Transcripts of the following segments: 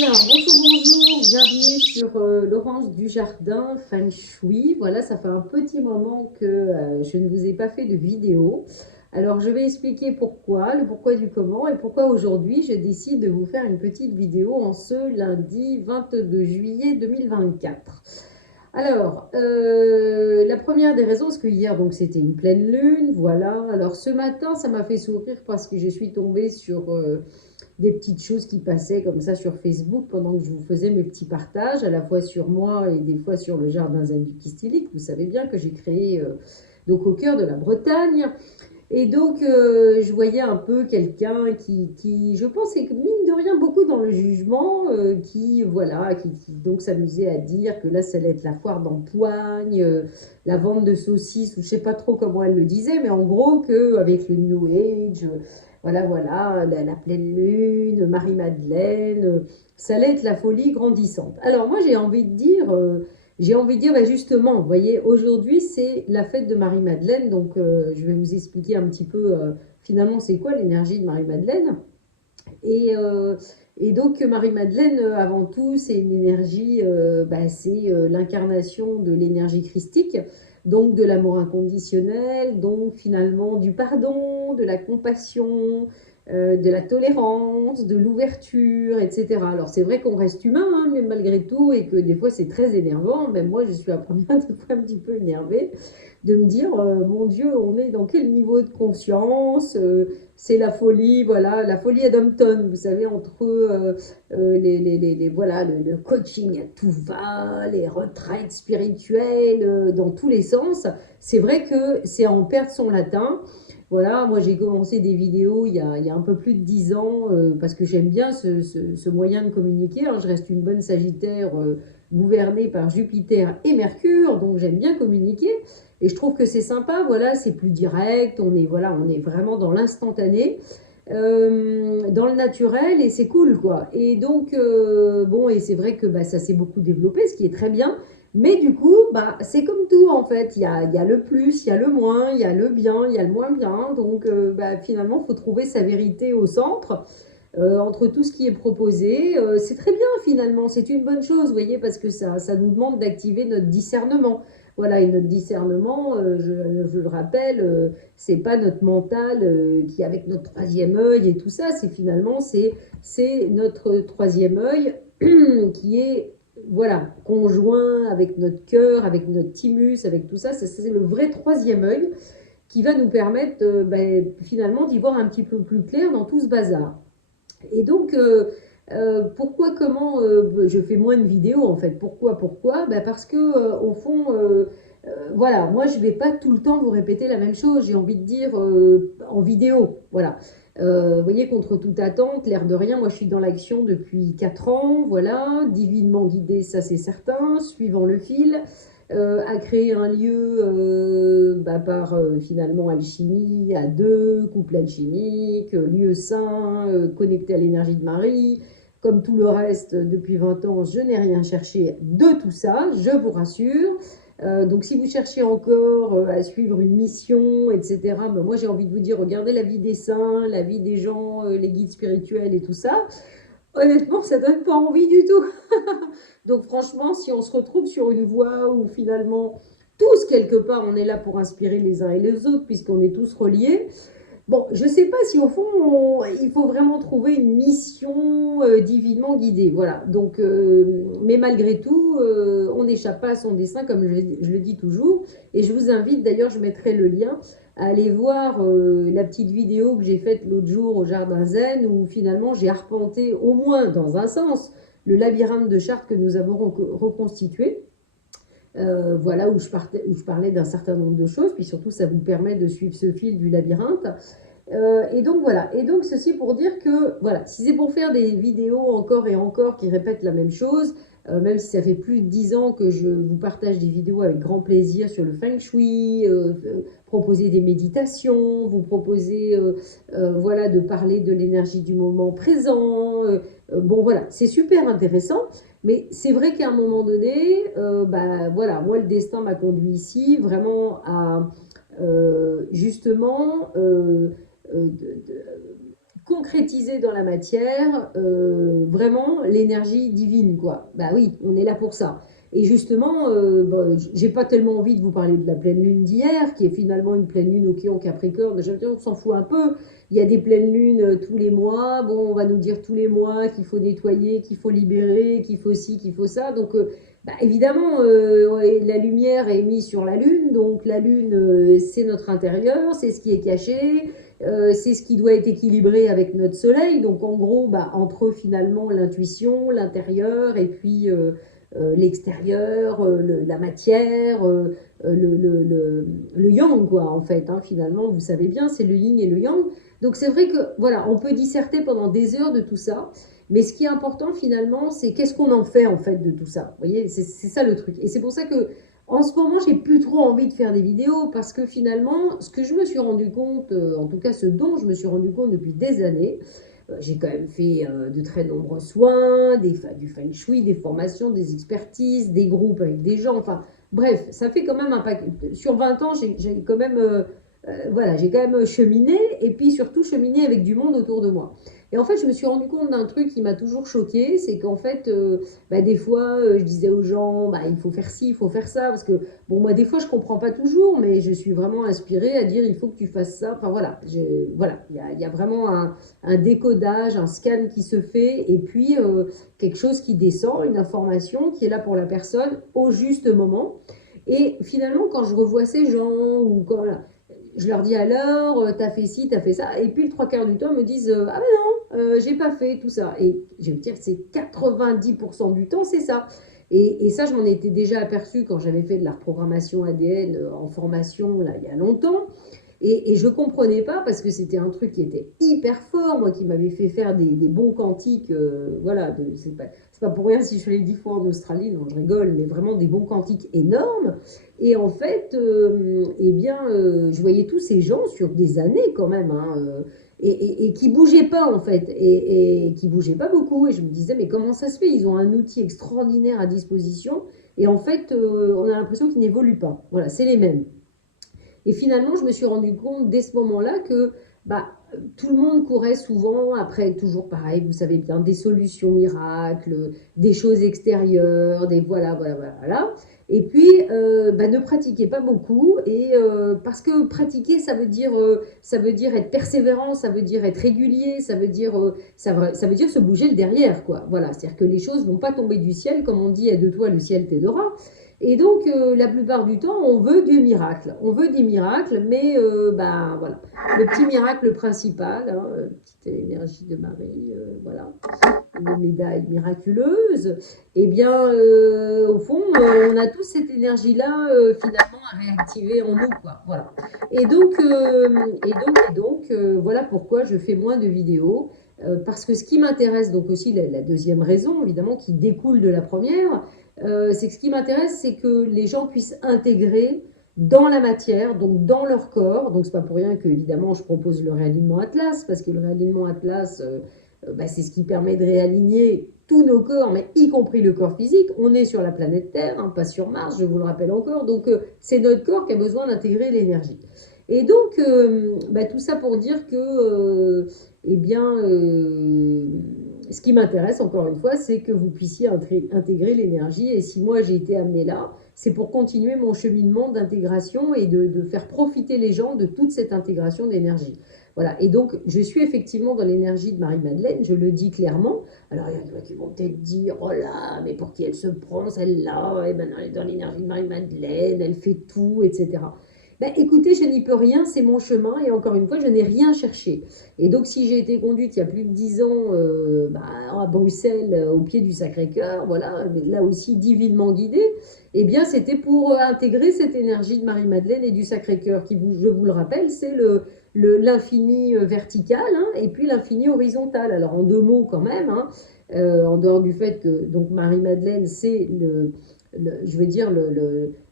Alors, bonjour, bienvenue sur Laurence Dujardin Feng Shui. Voilà, ça fait un petit moment que je ne vous ai pas fait de vidéo. Alors, je vais expliquer pourquoi, le pourquoi du comment et pourquoi aujourd'hui je décide de vous faire une petite vidéo en ce lundi 22 juillet 2024. Alors, la première des raisons, c'est que hier, donc, c'était une pleine lune, voilà. Alors, ce matin, ça m'a fait sourire parce que je suis tombée sur des petites choses qui passaient comme ça sur Facebook pendant que je vous faisais mes petits partages, à la fois sur moi et des fois sur le jardin zen du Kistilic. Vous savez bien que j'ai créé donc au cœur de la Bretagne. Et donc, je voyais un peu quelqu'un qui, je pense, est mine de rien beaucoup dans le jugement, qui, voilà, qui donc s'amusait à dire que là, ça allait être la foire d'empoigne, la vente de saucisses, ou je sais pas trop comment elle le disait, mais en gros, qu'avec le New Age, voilà, la pleine lune, Marie-Madeleine, ça allait être la folie grandissante. Alors, moi, j'ai envie de dire, bah justement, vous voyez, aujourd'hui, c'est la fête de Marie-Madeleine, donc je vais vous expliquer un petit peu, finalement, c'est quoi l'énergie de Marie-Madeleine. Et, euh, et donc, Marie-Madeleine, avant tout, c'est une énergie, bah, c'est l'incarnation de l'énergie christique, donc de l'amour inconditionnel, donc finalement du pardon, de la compassion, de la tolérance, de l'ouverture, etc. Alors, c'est vrai qu'on reste humain, hein, mais malgré tout, et que des fois, c'est très énervant. Même moi, je suis la première des fois un petit peu énervée de me dire, mon Dieu, on est dans quel niveau de conscience, c'est la folie, voilà, la folie à Dumpton, vous savez, entre voilà, le coaching à tout va, les retraites spirituelles dans tous les sens. C'est vrai que c'est en perdre son latin. Voilà, moi j'ai commencé des vidéos il y a un peu plus de 10 ans parce que j'aime bien ce moyen de communiquer, hein. Je reste une bonne Sagittaire gouvernée par Jupiter et Mercure, donc j'aime bien communiquer. Et je trouve que c'est sympa, voilà, c'est plus direct, on est vraiment dans l'instantané, dans le naturel, et c'est cool, quoi. Et donc, bon, et c'est vrai que bah, ça s'est beaucoup développé, ce qui est très bien. Mais du coup, bah, c'est comme tout, en fait. Il y a le plus, il y a le moins, il y a le bien, il y a le moins bien. Donc, bah, finalement, il faut trouver sa vérité au centre. Entre tout ce qui est proposé, c'est très bien finalement, c'est une bonne chose, vous voyez, parce que ça nous demande d'activer notre discernement. Voilà, et notre discernement, je le rappelle, c'est pas notre mental qui, avec notre troisième œil et tout ça, c'est finalement, c'est notre troisième œil qui est, voilà, conjoint avec notre cœur, avec notre thymus, avec tout ça, c'est le vrai troisième œil qui va nous permettre ben, finalement d'y voir un petit peu plus clair dans tout ce bazar. Et donc, pourquoi, comment je fais moins de vidéos en fait. Pourquoi ben parce que au fond, voilà, moi je vais pas tout le temps vous répéter la même chose. J'ai envie de dire en vidéo, voilà. Vous voyez, contre toute attente, l'air de rien, moi je suis dans l'action depuis 4 ans, voilà, divinement guidé, ça c'est certain, suivant le fil, à créer un lieu bah, par finalement alchimie à deux, couple alchimique, lieu saint, connecté à l'énergie de Marie. Comme tout le reste, depuis 20 ans, je n'ai rien cherché de tout ça, je vous rassure. Donc si vous cherchez encore à suivre une mission, etc., ben moi j'ai envie de vous dire, regardez la vie des saints, la vie des gens, les guides spirituels et tout ça. Honnêtement, ça donne pas envie du tout. Donc franchement, si on se retrouve sur une voie où finalement, tous quelque part, on est là pour inspirer les uns et les autres, puisqu'on est tous reliés, bon, je ne sais pas si au fond, il faut vraiment trouver une mission divinement guidée. Voilà. Donc, mais malgré tout, on n'échappe pas à son destin, comme je le dis toujours. Et je vous invite, d'ailleurs, je mettrai le lien, à aller voir la petite vidéo que j'ai faite l'autre jour au Jardin Zen, où finalement j'ai arpenté, au moins dans un sens, le labyrinthe de chartes que nous avons reconstitué. Voilà, où je parlais d'un certain nombre de choses, puis surtout ça vous permet de suivre ce fil du labyrinthe. Et donc voilà, et donc ceci pour dire que voilà, si c'est pour faire des vidéos encore et encore qui répètent la même chose, même si ça fait plus de 10 ans que je vous partage des vidéos avec grand plaisir sur le feng shui, proposer des méditations, vous proposer voilà, de parler de l'énergie du moment présent, bon voilà, c'est super intéressant, mais c'est vrai qu'à un moment donné, bah voilà, moi le destin m'a conduit ici vraiment à justement concrétiser dans la matière vraiment l'énergie divine, quoi. Bah oui, on est là pour ça. Et justement, bon, j'ai pas tellement envie de vous parler de la pleine lune d'hier, qui est finalement une pleine lune au en Capricorne. On s'en fout un peu. Il y a des pleines lunes tous les mois. Bon, on va nous dire tous les mois qu'il faut nettoyer, qu'il faut libérer, qu'il faut ci, qu'il faut ça. Donc, bah, évidemment, ouais, la lumière est mise sur la lune. Donc, la lune, c'est notre intérieur, c'est ce qui est caché. C'est ce qui doit être équilibré avec notre soleil. Donc, en gros, bah, entre finalement l'intuition, l'intérieur et puis l'extérieur, la matière, le yang, quoi, en fait. Hein, finalement, vous savez bien, c'est le yin et le yang. Donc, c'est vrai que, voilà, on peut disserter pendant des heures de tout ça. Mais ce qui est important, finalement, c'est qu'est-ce qu'on en fait, en fait, de tout ça. Vous voyez, c'est ça le truc. Et c'est pour ça que en ce moment, j'ai plus trop envie de faire des vidéos parce que finalement, ce que je me suis rendu compte, en tout cas ce dont je me suis rendu compte depuis des années, j'ai quand même fait de très nombreux soins, du feng shui, des formations, des expertises, des groupes avec des gens, enfin bref, ça fait quand même un paquet. Sur 20 ans, j'ai quand même, voilà, j'ai quand même cheminé et puis surtout cheminé avec du monde autour de moi. Et en fait, je me suis rendu compte d'un truc qui m'a toujours choqué, c'est qu'en fait, bah, des fois, je disais aux gens, bah, il faut faire ci, il faut faire ça, parce que, bon, moi, des fois, je comprends pas toujours, mais je suis vraiment inspirée à dire, il faut que tu fasses ça. Enfin, voilà, voilà, il y a vraiment un décodage, un scan qui se fait, et puis quelque chose qui descend, une information qui est là pour la personne au juste moment. Et finalement, quand je revois ces gens, ou quand je leur dis alors, t'as fait ci, t'as fait ça, et puis le trois quarts du temps, ils me disent, ah ben non, j'ai pas fait tout ça. Et je veux dire, c'est 90% du temps, c'est ça. Et ça, je m'en étais déjà aperçu quand j'avais fait de la reprogrammation ADN en formation, là, il y a longtemps. Et je comprenais pas parce que c'était un truc qui était hyper fort, moi, qui m'avait fait faire des bons quantiques. Voilà, c'est pas pour rien si je fais les 10 fois en Australie, non, je rigole, mais vraiment des bons quantiques énormes. Et en fait, eh bien, je voyais tous ces gens sur des années quand même, hein, et qui bougeaient pas en fait, et qui bougeaient pas beaucoup. Et je me disais, mais comment ça se fait? Ils ont un outil extraordinaire à disposition, et en fait, on a l'impression qu'ils n'évoluent pas. Voilà, c'est les mêmes. Et finalement, je me suis rendu compte dès ce moment-là que bah, tout le monde courait souvent après, toujours pareil, vous savez bien, des solutions miracles, des choses extérieures, des voilà, voilà, voilà, voilà. Et puis, bah, ne pratiquez pas beaucoup, et parce que pratiquer, ça veut dire être persévérant, ça veut dire être régulier, ça veut dire se bouger le derrière, quoi. Voilà, c'est-à-dire que les choses vont pas tomber du ciel, comme on dit, aide-toi, le ciel t'aidera. Et donc, la plupart du temps, on veut du miracle. On veut des miracles, mais ben voilà. Le petit miracle principal, hein, petite énergie de Marie, voilà, une médaille miraculeuse, eh bien, au fond, on a tous cette énergie-là, finalement, à réactiver en nous, quoi. Voilà. Et donc, voilà pourquoi je fais moins de vidéos. Parce que ce qui m'intéresse, donc aussi la deuxième raison, évidemment, qui découle de la première, c'est que ce qui m'intéresse, c'est que les gens puissent intégrer dans la matière, donc dans leur corps. Donc, c'est pas pour rien que, évidemment, je propose le réalignement Atlas, parce que le réalignement Atlas, bah, c'est ce qui permet de réaligner tous nos corps, mais y compris le corps physique. On est sur la planète Terre, hein, pas sur Mars, je vous le rappelle encore. Donc, c'est notre corps qui a besoin d'intégrer l'énergie. Et donc, bah, tout ça pour dire que, eh bien, ce qui m'intéresse, encore une fois, c'est que vous puissiez intégrer l'énergie. Et si moi j'ai été amenée là, c'est pour continuer mon cheminement d'intégration et de faire profiter les gens de toute cette intégration d'énergie. Voilà. Et donc, je suis effectivement dans l'énergie de Marie-Madeleine, je le dis clairement. Alors, il y en a qui vont peut-être dire, oh là, mais pour qui elle se prend celle-là? Et ben, elle est dans l'énergie de Marie-Madeleine, elle fait tout, etc. Ben, écoutez, je n'y peux rien, c'est mon chemin, et encore une fois, je n'ai rien cherché. Et donc, si j'ai été conduite il y a plus de 10 ans bah, à Bruxelles, au pied du Sacré-Cœur, voilà, mais là aussi divinement guidée, eh bien, c'était pour intégrer cette énergie de Marie-Madeleine et du Sacré-Cœur, qui, je vous le rappelle, c'est l'infini vertical, hein, et puis l'infini horizontal. Alors, en deux mots quand même, hein, en dehors du fait que donc Marie-Madeleine, c'est je veux dire,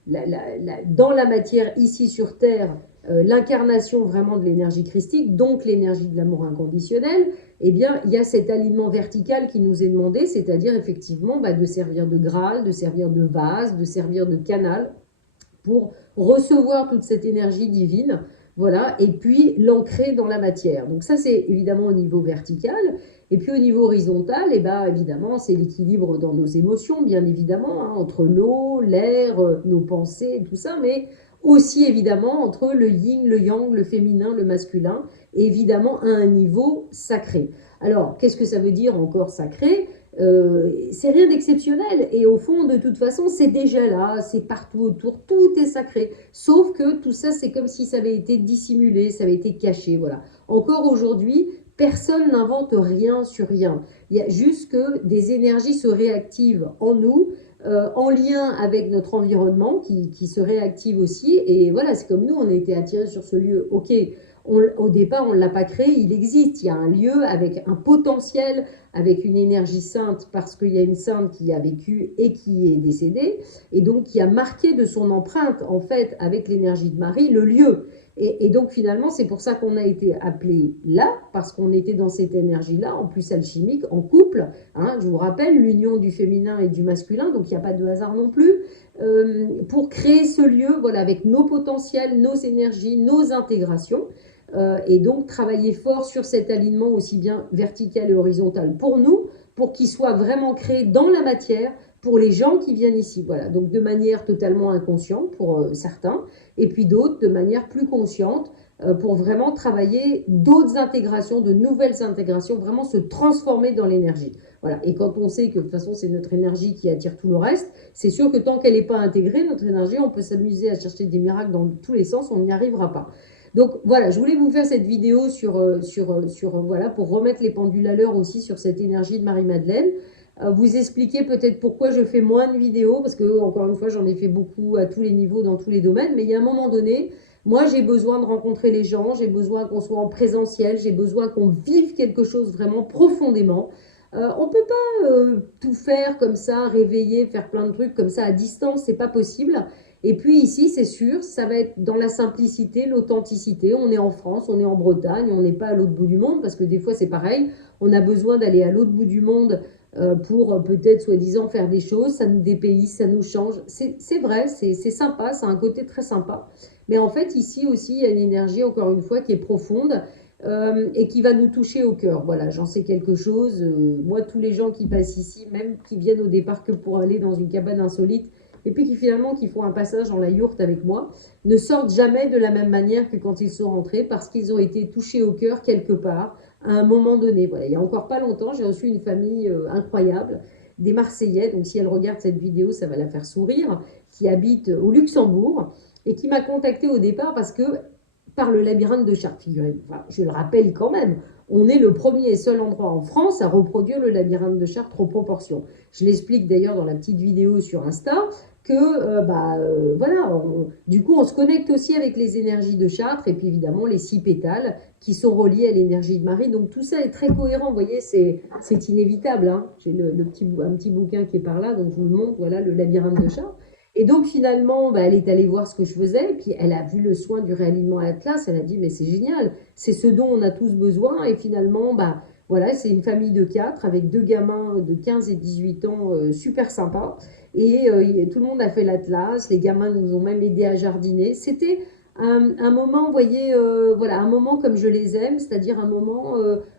dans la matière ici sur Terre, l'incarnation vraiment de l'énergie christique, donc l'énergie de l'amour inconditionnel, eh bien, il y a cet alignement vertical qui nous est demandé, c'est-à-dire effectivement bah, de servir de Graal, de servir de vase, de servir de canal pour recevoir toute cette énergie divine, voilà, et puis l'ancrer dans la matière. Donc ça, c'est évidemment au niveau vertical. Et puis au niveau horizontal, eh ben, évidemment, c'est l'équilibre dans nos émotions, bien évidemment, hein, entre l'eau, l'air, nos pensées, tout ça, mais aussi évidemment entre le yin, le yang, le féminin, le masculin, et évidemment à un niveau sacré. Alors, qu'est-ce que ça veut dire encore sacré? C'est rien d'exceptionnel, et au fond, de toute façon, c'est déjà là, c'est partout autour, tout est sacré, sauf que tout ça, c'est comme si ça avait été dissimulé, ça avait été caché, voilà. Encore aujourd'hui, personne n'invente rien sur rien. Il y a juste que des énergies se réactivent en nous, en lien avec notre environnement qui se réactive aussi. Et voilà, c'est comme nous, on a été attirés sur ce lieu. Ok, au départ, on ne l'a pas créé, il existe. Il y a un lieu avec un potentiel, avec une énergie sainte, parce qu'il y a une sainte qui a vécu et qui est décédée, et donc qui a marqué de son empreinte, en fait, avec l'énergie de Marie, le lieu. Et donc finalement, c'est pour ça qu'on a été appelé là, parce qu'on était dans cette énergie-là, en plus alchimique, en couple. Hein, je vous rappelle, l'union du féminin et du masculin, donc il n'y a pas de hasard non plus, pour créer ce lieu, voilà, avec nos potentiels, nos énergies, nos intégrations. Et donc travailler fort sur cet alignement aussi bien vertical et horizontal pour nous, pour qu'il soit vraiment créé dans la matière pour les gens qui viennent ici. Voilà, donc de manière totalement inconsciente pour certains, et puis d'autres de manière plus consciente pour vraiment travailler d'autres intégrations, de nouvelles intégrations, vraiment se transformer dans l'énergie. Voilà. Et quand on sait que de toute façon c'est notre énergie qui attire tout le reste, c'est sûr que tant qu'elle n'est pas intégrée, notre énergie, on peut s'amuser à chercher des miracles dans tous les sens, on n'y arrivera pas. Donc voilà, je voulais vous faire cette vidéo voilà, pour remettre les pendules à l'heure aussi sur cette énergie de Marie-Madeleine. Vous expliquer peut-être pourquoi je fais moins de vidéos, parce que encore une fois, j'en ai fait beaucoup à tous les niveaux, dans tous les domaines, mais il y a un moment donné, moi j'ai besoin de rencontrer les gens, j'ai besoin qu'on soit en présentiel, j'ai besoin qu'on vive quelque chose vraiment profondément. On ne peut pas tout faire comme ça, réveiller, faire plein de trucs comme ça à distance, c'est pas possible. Et puis ici, c'est sûr, ça va être dans la simplicité, l'authenticité. On est en France, on est en Bretagne, on n'est pas à l'autre bout du monde, parce que des fois c'est pareil, on a besoin d'aller à l'autre bout du monde pour peut-être soi-disant faire des choses, ça nous dépayse, ça nous change. C'est vrai, c'est sympa, c'est un côté très sympa. Mais en fait, ici aussi, il y a une énergie, encore une fois, qui est profonde et qui va nous toucher au cœur. Voilà, j'en sais quelque chose. Moi, tous les gens qui passent ici, même qui viennent au départ que pour aller dans une cabane insolite, et puis qui finalement qui font un passage dans la yourte avec moi, ne sortent jamais de la même manière que quand ils sont rentrés, parce qu'ils ont été touchés au cœur quelque part, à un moment donné. Voilà, il n'y a encore pas longtemps, j'ai reçu une famille incroyable, des Marseillais, donc si elle regarde cette vidéo, ça va la faire sourire, qui habite au Luxembourg, et qui m'a contacté au départ parce que par le labyrinthe de Chartres, figurez-vous. Enfin, je le rappelle quand même, on est le premier et seul endroit en France à reproduire le labyrinthe de Chartres aux proportions. Je l'explique d'ailleurs dans la petite vidéo sur Insta, que voilà, du coup on se connecte aussi avec les énergies de Chartres et puis évidemment les 6 pétales qui sont reliés à l'énergie de Marie. Donc tout ça est très cohérent, vous voyez, c'est inévitable. Hein. J'ai un petit bouquin qui est par là, donc je vous le montre, voilà le labyrinthe de Chartres. Et donc finalement, elle est allée voir ce que je faisais, et puis elle a vu le soin du réalignement à l'Atlas, elle a dit mais c'est génial, c'est ce dont on a tous besoin, et finalement, voilà, c'est une famille de 4 avec 2 gamins de 15 et 18 ans super sympas, et tout le monde a fait l'Atlas, les gamins nous ont même aidés à jardiner. C'était un moment, vous voyez, voilà, un moment comme je les aime, c'est-à-dire un moment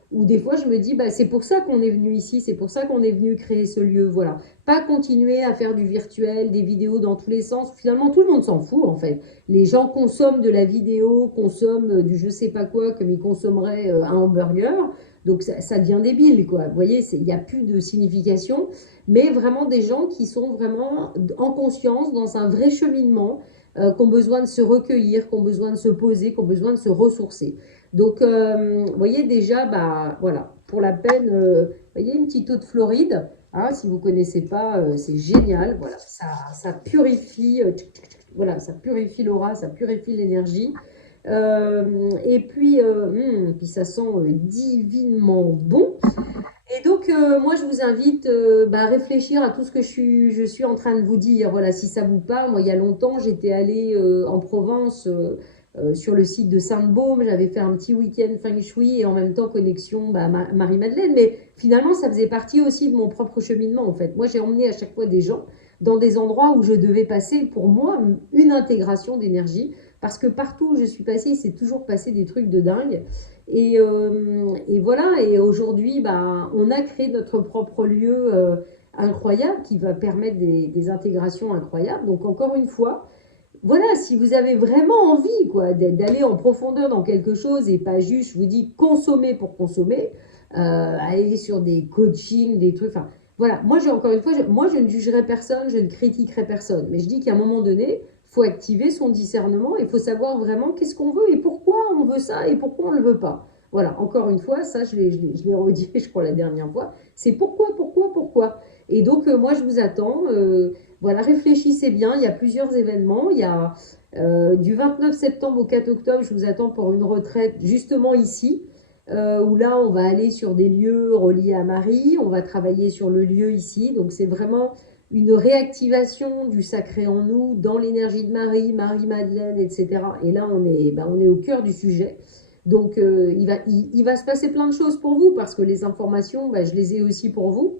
où des fois je me dis, c'est pour ça qu'on est venu ici, c'est pour ça qu'on est venu créer ce lieu, voilà. Pas continuer à faire du virtuel, des vidéos dans tous les sens. Finalement, tout le monde s'en fout, en fait. Les gens consomment de la vidéo, consomment du je sais pas quoi, comme ils consommeraient un hamburger. Donc, ça devient débile, quoi. Vous voyez, il n'y a plus de signification. Mais vraiment des gens qui sont vraiment en conscience, dans un vrai cheminement, qui ont besoin de se recueillir, qui ont besoin de se poser, qui ont besoin de se ressourcer. Donc, vous voyez déjà, voilà, pour la peine, vous voyez, une petite eau de Floride. Hein, si vous ne connaissez pas, c'est génial. Voilà, ça purifie, voilà, ça purifie l'aura, ça purifie l'énergie. Et puis ça sent divinement bon. Et donc, moi, je vous invite à réfléchir à tout ce que je suis en train de vous dire. Voilà, si ça vous parle. Moi, il y a longtemps, j'étais allée en Provence sur le site de Sainte-Baume. J'avais fait un petit week-end feng shui et en même temps connexion Marie-Madeleine. Mais finalement, ça faisait partie aussi de mon propre cheminement, en fait. Moi, j'ai emmené à chaque fois des gens dans des endroits où je devais passer, pour moi, une intégration d'énergie parce que partout où je suis passée, il s'est toujours passé des trucs de dingue. Et voilà, et aujourd'hui, bah, on a créé notre propre lieu incroyable qui va permettre des intégrations incroyables. Donc encore une fois, voilà, si vous avez vraiment envie quoi, d'aller en profondeur dans quelque chose et pas juste, je vous dis, consommer pour consommer, aller sur des coachings, des trucs, enfin, voilà, moi, encore une fois, moi, je ne jugerai personne, je ne critiquerai personne, mais je dis qu'à un moment donné, il faut activer son discernement, il faut savoir vraiment qu'est-ce qu'on veut et pourquoi on veut ça et pourquoi on ne le veut pas. Voilà, encore une fois, ça, je l'ai redit, je crois, la dernière fois, c'est pourquoi. Et donc, moi, je vous attends. Voilà, réfléchissez bien, il y a plusieurs événements. Il y a du 29 septembre au 4 octobre, je vous attends pour une retraite justement ici, où là, on va aller sur des lieux reliés à Marie, on va travailler sur le lieu ici. Donc, c'est vraiment une réactivation du sacré en nous, dans l'énergie de Marie, Marie-Madeleine, etc. Et là, on est au cœur du sujet. Donc, il va se passer plein de choses pour vous, parce que les informations, je les ai aussi pour vous.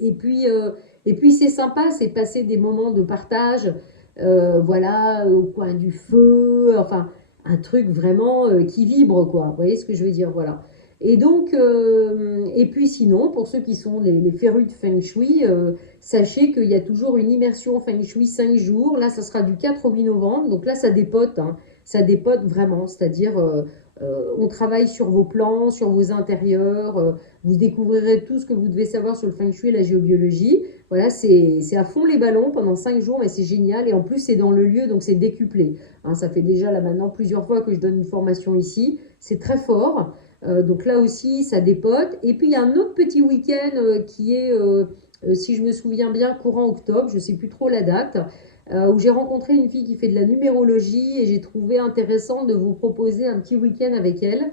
Et puis, euh, et puis c'est sympa, c'est passer des moments de partage, voilà, au coin du feu, enfin, un truc vraiment qui vibre, quoi. Vous voyez ce que je veux dire, voilà. Et donc, et puis sinon, pour ceux qui sont les férus de Feng Shui, sachez qu'il y a toujours une immersion Feng Shui 5 jours. Là, ça sera du 4 au 8 novembre. Donc là, ça dépote, hein. Ça dépote vraiment. C'est-à-dire, on travaille sur vos plans, sur vos intérieurs. Vous découvrirez tout ce que vous devez savoir sur le Feng Shui et la géobiologie. Voilà, c'est à fond les ballons pendant 5 jours, mais c'est génial. Et en plus, c'est dans le lieu, donc c'est décuplé. Hein, ça fait déjà là maintenant plusieurs fois que je donne une formation ici. C'est très fort. Donc là aussi, ça dépote. Et puis, il y a un autre petit week-end qui est, si je me souviens bien, courant octobre, je ne sais plus trop la date, où j'ai rencontré une fille qui fait de la numérologie et j'ai trouvé intéressant de vous proposer un petit week-end avec elle.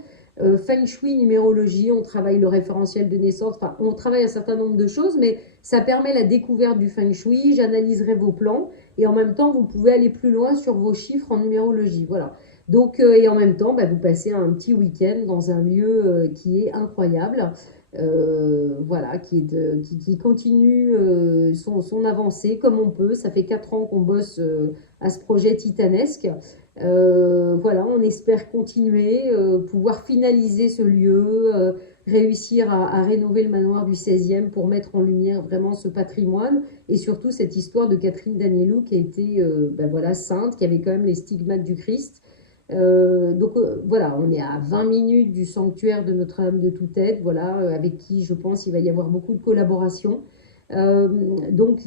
Feng Shui, numérologie, on travaille le référentiel de naissance, enfin, on travaille un certain nombre de choses, mais ça permet la découverte du Feng Shui, j'analyserai vos plans, et en même temps, vous pouvez aller plus loin sur vos chiffres en numérologie, voilà. Donc, et en même temps, vous passez un petit week-end dans un lieu qui est incroyable, voilà, qui continue son avancée comme on peut. Ça fait 4 ans qu'on bosse à ce projet titanesque. Voilà, on espère continuer, pouvoir finaliser ce lieu, réussir à rénover le manoir du 16e pour mettre en lumière vraiment ce patrimoine et surtout cette histoire de Catherine Danielou qui a été voilà, sainte, qui avait quand même les stigmates du Christ. Voilà, on est à 20 minutes du sanctuaire de Notre-Dame de Toute-Aide, voilà, avec qui je pense il va y avoir beaucoup de collaboration. Euh, donc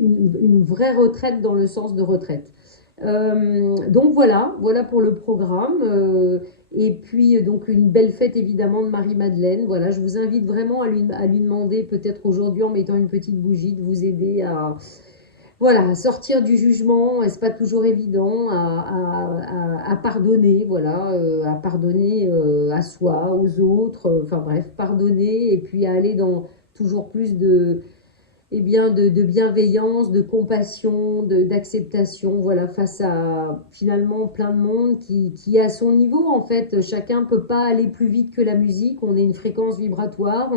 une vraie retraite dans le sens de retraite. Donc voilà pour le programme. Et puis donc une belle fête évidemment de Marie-Madeleine. Voilà, je vous invite vraiment à lui demander peut-être aujourd'hui en mettant une petite bougie de vous aider à voilà, sortir du jugement, c'est pas toujours évident, à pardonner, voilà, à pardonner à soi, aux autres, enfin bref, pardonner et puis à aller dans toujours plus eh bien, de bienveillance, de compassion, d'acceptation, voilà, face à finalement plein de monde qui est à son niveau. En fait, chacun ne peut pas aller plus vite que la musique, on est une fréquence vibratoire,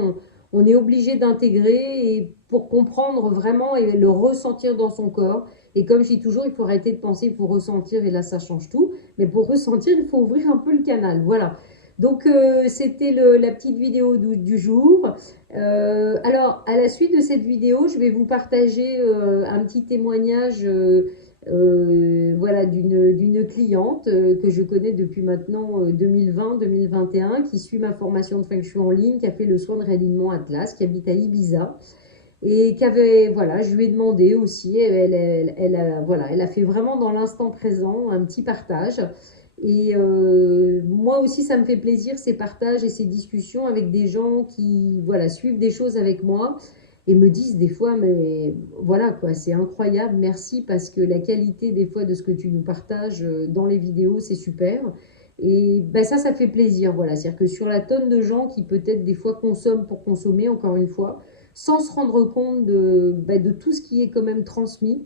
on est obligé d'intégrer et pour comprendre vraiment et le ressentir dans son corps. Et comme je dis toujours, il faut arrêter de penser, il faut ressentir et là ça change tout. Mais pour ressentir, il faut ouvrir un peu le canal. Voilà. Donc c'était la petite vidéo du jour. Alors, à la suite de cette vidéo, je vais vous partager un petit témoignage voilà, d'une cliente que je connais depuis maintenant 2020-2021, qui suit ma formation de Feng Shui en ligne, qui a fait le soin de réalignement Atlas, qui habite à Ibiza. Et qui avait, voilà, je lui ai demandé aussi, voilà, elle a fait vraiment dans l'instant présent un petit partage. Et moi aussi, ça me fait plaisir ces partages et ces discussions avec des gens qui, voilà, suivent des choses avec moi et me disent des fois, mais voilà quoi, c'est incroyable, merci parce que la qualité des fois de ce que tu nous partages dans les vidéos, c'est super. Et ça fait plaisir, voilà. C'est-à-dire que sur la tonne de gens qui peut-être des fois consomment pour consommer, encore une fois, sans se rendre compte de tout ce qui est quand même transmis,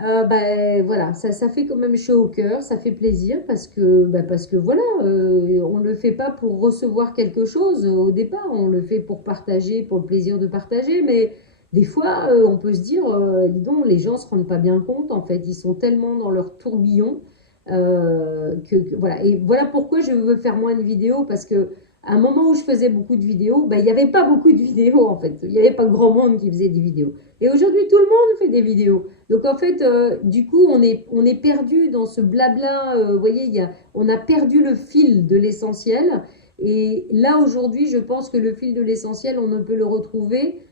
voilà, ça fait quand même chaud au cœur, ça fait plaisir parce que voilà, on ne le fait pas pour recevoir quelque chose au départ, on le fait pour partager, pour le plaisir de partager, mais des fois, on peut se dire, dis donc, les gens ne se rendent pas bien compte, en fait, ils sont tellement dans leur tourbillon, Voilà. Et voilà pourquoi je veux faire moins de vidéos, parce que à un moment où je faisais beaucoup de vidéos, ben, il n'y avait pas beaucoup de vidéos en fait. Il n'y avait pas grand monde qui faisait des vidéos. Et aujourd'hui, tout le monde fait des vidéos. Donc en fait, du coup, on est perdu dans ce blabla. Vous voyez, on a perdu le fil de l'essentiel. Et là, aujourd'hui, je pense que le fil de l'essentiel, on ne peut le retrouver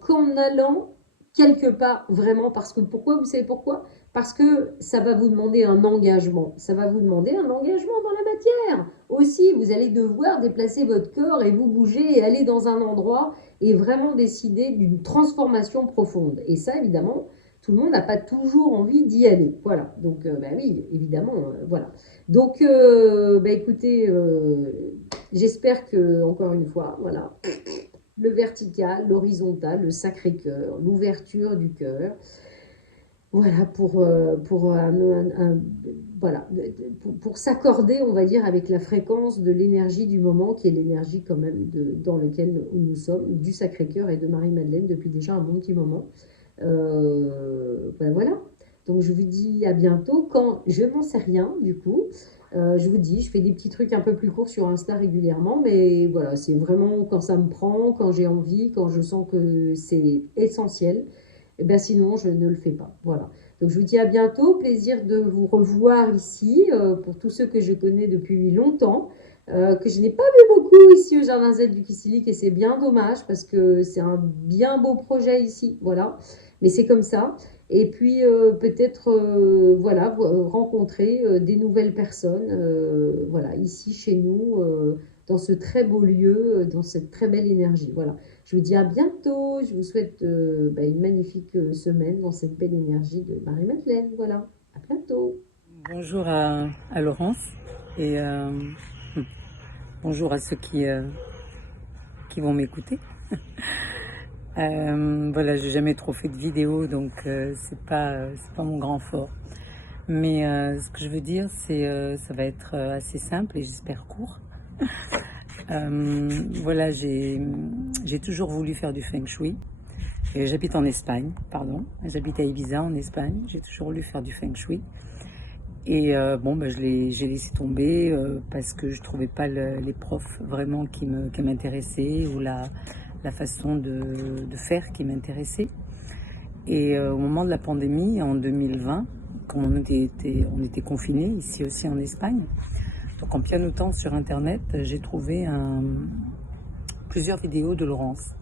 qu'en allant quelque part vraiment. Parce que pourquoi? Vous savez pourquoi? Parce que ça va vous demander un engagement. Ça va vous demander un engagement dans la matière. Aussi, vous allez devoir déplacer votre corps et vous bouger et aller dans un endroit et vraiment décider d'une transformation profonde. Et ça, évidemment, tout le monde n'a pas toujours envie d'y aller. Voilà. Donc, bah oui, évidemment, voilà. Donc, bah écoutez, j'espère que, encore une fois, voilà, le vertical, l'horizontal, le Sacré-Cœur, l'ouverture du cœur, voilà, voilà, pour s'accorder, on va dire, avec la fréquence de l'énergie du moment, qui est l'énergie quand même dans laquelle nous sommes, du Sacré-Cœur et de Marie-Madeleine depuis déjà un bon petit moment. Ben voilà. Donc je vous dis à bientôt. Quand je n'en sais rien, du coup, je vous dis, je fais des petits trucs un peu plus courts sur Insta régulièrement, mais voilà, c'est vraiment quand ça me prend, quand j'ai envie, quand je sens que c'est essentiel. Et bien sinon, je ne le fais pas. Voilà. Donc je vous dis à bientôt. Plaisir de vous revoir ici pour tous ceux que je connais depuis longtemps. Que je n'ai pas vu beaucoup ici au Jardin Z du Kissilic, et c'est bien dommage parce que c'est un bien beau projet ici, voilà, mais c'est comme ça. Et puis peut-être voilà, rencontrer des nouvelles personnes, voilà, ici chez nous, dans ce très beau lieu, dans cette très belle énergie, voilà. Je vous dis à bientôt, je vous souhaite bah, une magnifique semaine dans cette belle énergie de Marie-Madeleine, voilà, à bientôt. Bonjour à Laurence et bonjour à ceux qui vont m'écouter. Voilà, j'ai jamais trop fait de vidéos, donc c'est pas mon grand fort. Mais ce que je veux dire, c'est ça va être assez simple et j'espère court. Voilà, j'ai toujours voulu faire du feng shui. J'habite en Espagne, pardon. J'habite à Ibiza en Espagne. J'ai toujours voulu faire du feng shui. Et bon, bah, j'ai laissé tomber parce que je trouvais pas les profs vraiment qui m'intéressaient, ou la façon de faire qui m'intéressait. Et au moment de la pandémie, en 2020, quand on était confinés, ici aussi en Espagne, donc en pianotant sur Internet, j'ai trouvé plusieurs vidéos de Laurence.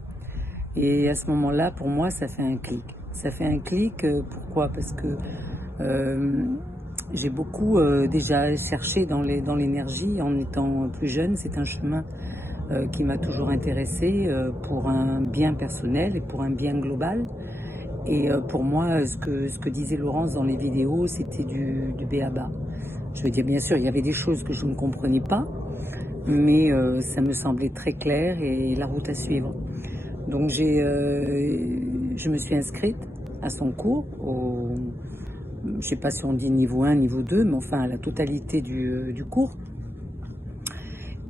Et à ce moment-là, pour moi, ça fait un clic. Ça fait un clic, pourquoi? Parce que j'ai beaucoup déjà cherché dans l'énergie en étant plus jeune. C'est un chemin qui m'a toujours intéressée pour un bien personnel et pour un bien global. Et pour moi, ce que disait Laurence dans les vidéos, c'était du b.a.-ba. Je veux dire, bien sûr, il y avait des choses que je ne comprenais pas, mais ça me semblait très clair et la route à suivre. Donc je me suis inscrite à son cours, je ne sais pas si on dit niveau 1, niveau 2, mais enfin à la totalité du cours.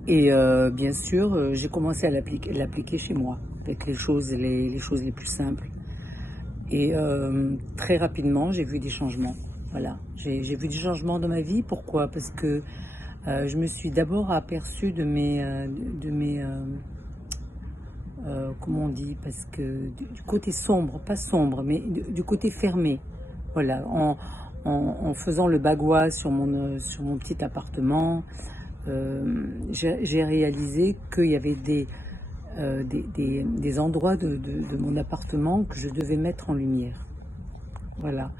Et bien sûr, j'ai commencé à l'appliquer chez moi, avec les choses les plus simples. Et très rapidement, j'ai vu des changements. Voilà, j'ai vu des changements dans ma vie. Pourquoi? Parce que je me suis d'abord aperçue de mes comment on dit, parce que du côté sombre, pas sombre, mais du côté fermé. Voilà, en faisant le bagouas sur mon petit appartement, j'ai réalisé qu'il y avait des endroits de mon appartement que je devais mettre en lumière. Voilà.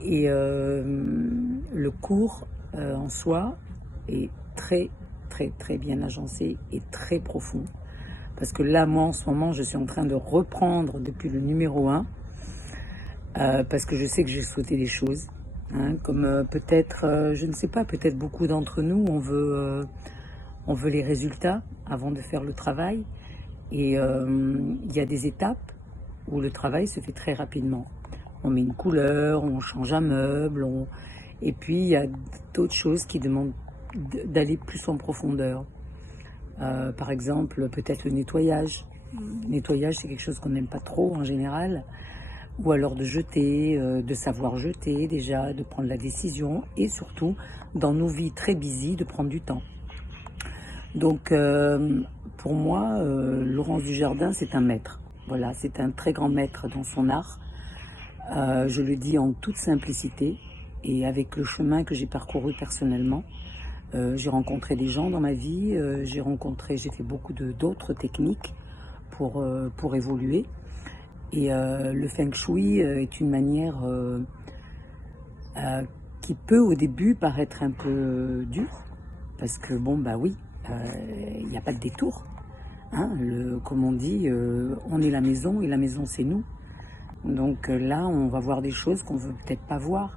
Et le cours en soi est très, très, très bien agencé et très profond. Parce que là, moi, en ce moment, je suis en train de reprendre depuis le numéro 1, parce que je sais que j'ai sauté des choses. Hein, comme peut-être, je ne sais pas, peut-être beaucoup d'entre nous, on veut les résultats avant de faire le travail. Et il y a des étapes où le travail se fait très rapidement. On met une couleur, on change un meuble, et puis il y a d'autres choses qui demandent d'aller plus en profondeur. Par exemple, peut-être le nettoyage. Le nettoyage, c'est quelque chose qu'on n'aime pas trop en général. ou alors de jeter, de savoir jeter déjà, de prendre la décision et surtout, dans nos vies très busy, de prendre du temps. Donc, pour moi, Laurence Dujardin, c'est un maître. Voilà, c'est un très grand maître dans son art. Je le dis en toute simplicité et avec le chemin que j'ai parcouru personnellement. J'ai rencontré des gens dans ma vie, j'ai fait beaucoup d'autres techniques pour évoluer. Et le Feng Shui est une manière qui peut au début paraître un peu dure, parce que bon, bah oui, il n'y a pas de détour. Hein, comme on dit, on est la maison et la maison c'est nous. Donc là, on va voir des choses qu'on ne veut peut-être pas voir.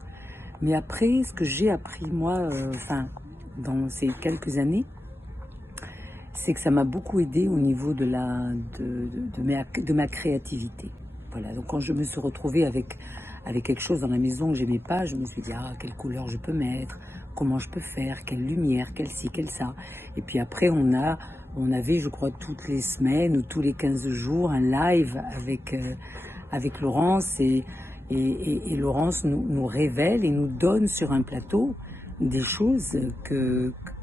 Mais après, ce que j'ai appris, moi, dans ces quelques années, c'est que ça m'a beaucoup aidé au niveau de ma créativité. Voilà, donc quand je me suis retrouvée avec quelque chose dans la maison que j'aimais pas, je me suis dit, ah, quelle couleur je peux mettre, comment je peux faire, quelle lumière, quelle ci, quelle ça. Et puis après, on avait, je crois, toutes les semaines ou tous les 15 jours, un live avec Laurence et Laurence nous révèle et nous donne sur un plateau des choses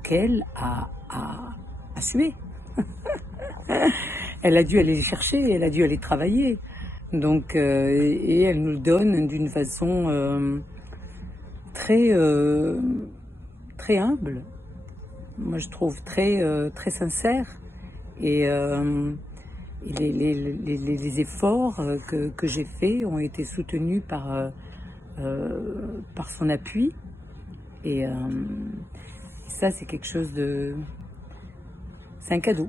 qu'elle a sué. Elle a dû aller les chercher, elle a dû aller travailler. Donc, et elle nous le donne d'une façon très humble. Moi, je trouve très sincère. Et les efforts que j'ai faits ont été soutenus par son appui. Et ça, c'est quelque chose c'est un cadeau.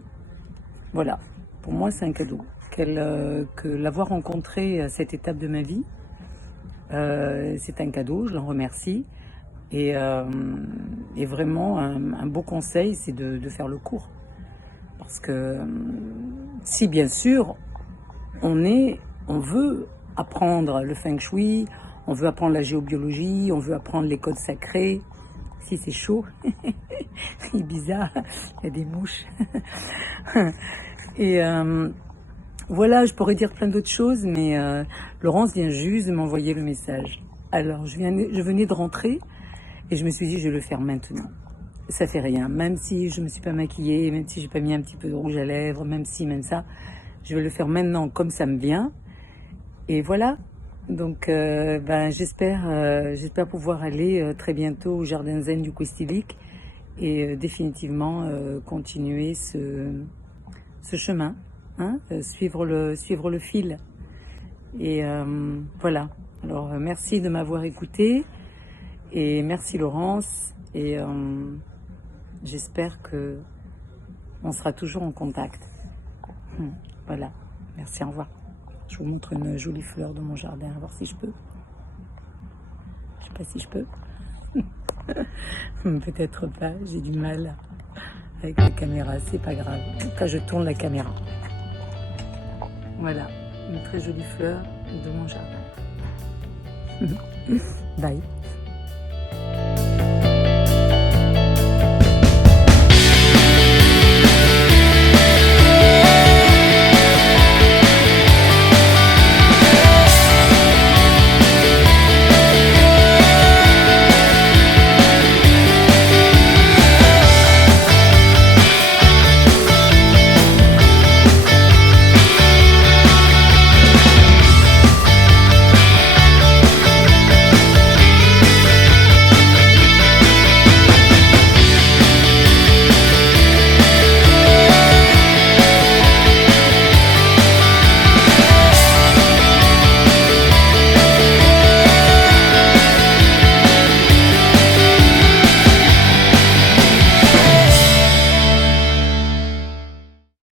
Voilà, pour moi, c'est un cadeau. Que l'avoir rencontré à cette étape de ma vie, c'est un cadeau, je l'en remercie. Et vraiment, un beau conseil, c'est de faire le cours. Parce que si, bien sûr, on veut apprendre le Feng Shui, on veut apprendre la géobiologie, on veut apprendre les codes sacrés. Si c'est chaud, c'est bizarre, il y a des mouches. Et voilà, je pourrais dire plein d'autres choses, mais Laurence vient juste de m'envoyer le message. Alors, je venais de rentrer et je me suis dit, je vais le faire maintenant. Ça fait rien, même si je me suis pas maquillée, même si j'ai pas mis un petit peu de rouge à lèvres, même si, ça, je vais le faire maintenant comme ça me vient. Et voilà. Donc, j'espère pouvoir aller très bientôt au Jardin Zen du Kwistilic et définitivement continuer ce chemin, hein, suivre le fil. Et voilà. Alors, merci de m'avoir écouté et merci Laurence. Et j'espère que on sera toujours en contact. Voilà. Merci, au revoir. Je vous montre une jolie fleur de mon jardin, à voir si je peux. Je sais pas si je peux. Peut-être pas, j'ai du mal avec la caméra, c'est pas grave. En tout cas, je tourne la caméra. Voilà, une très jolie fleur de mon jardin. Bye.